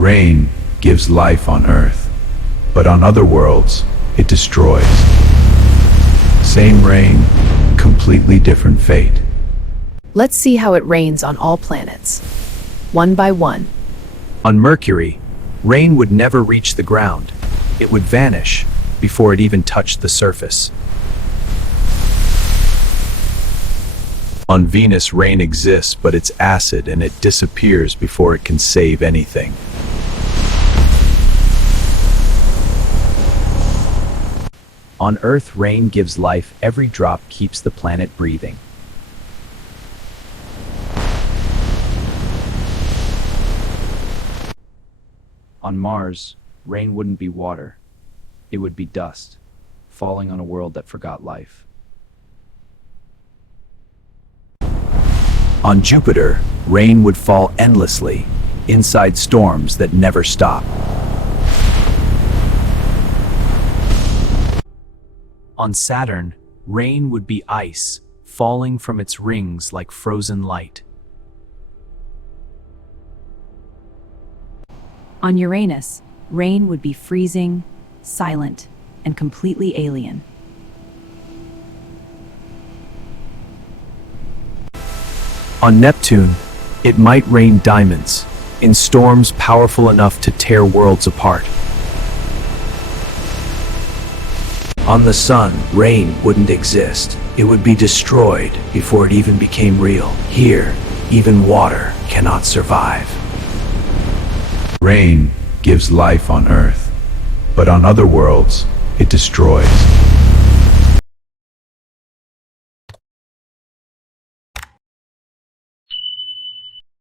Rain gives life on Earth, but on other worlds, it destroys. Same rain, completely different fate. Let's see how it rains on all planets, one by one. On Mercury, rain would never reach the ground. It would vanish before it even touched the surface. On Venus, rain exists, but it's acid and it disappears before it can save anything. On Earth, rain gives life. Every drop keeps the planet breathing. On Mars, rain wouldn't be water. It would be dust, falling on a world that forgot life. On Jupiter, rain would fall endlessly, inside storms that never stop. On Saturn, rain would be ice, falling from its rings like frozen light. On Uranus, rain would be freezing, silent, and completely alien. On Neptune, it might rain diamonds, in storms powerful enough to tear worlds apart. On the Sun, rain wouldn't exist. It would be destroyed before it even became real. Here, even water cannot survive. Rain gives life on Earth, but on other worlds, it destroys.